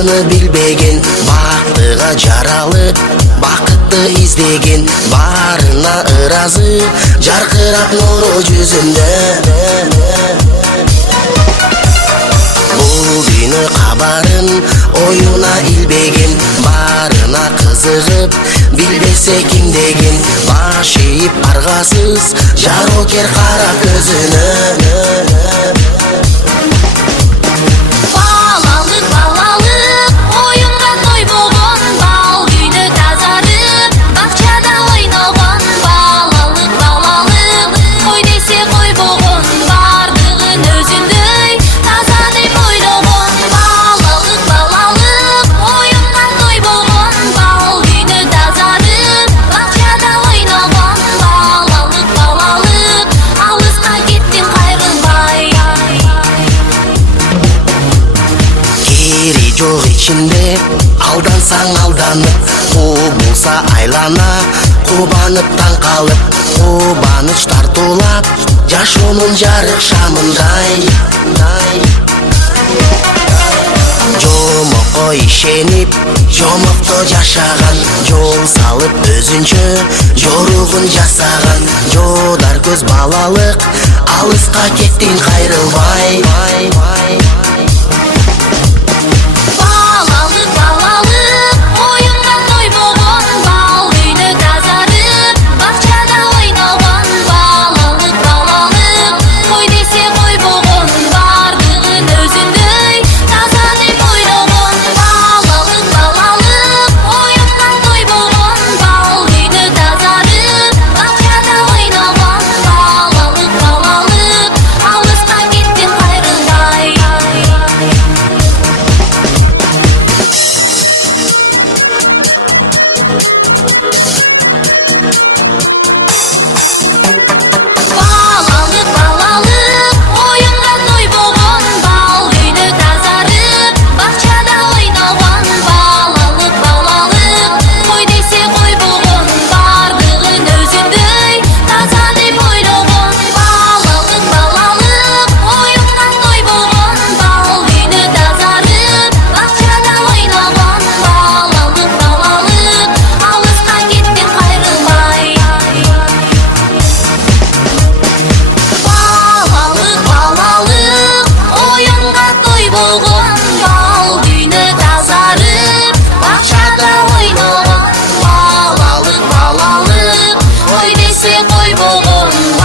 баарыны билбеген, бактыга жаралып бакытты издеген, баарына ыразы жаркырап нуру жүзүндө. Бул дүйнө кабарын оюна илбеген, баарына кызыгып билбесе ким деген, баш ийип аргасыз жарокер кара көзүнө. Жок ичинде алдансаң алданып, кубулса айлана, кубанып таң калып, кубаныч тартуулап жашоонун жарык шамындай. Жомокко ишенип, жомокто жашаган, жол салып өзүнчө жоругун жасаган, жодар көз балалык, алыска кеттин кайрылбай. Ой десе кой болгон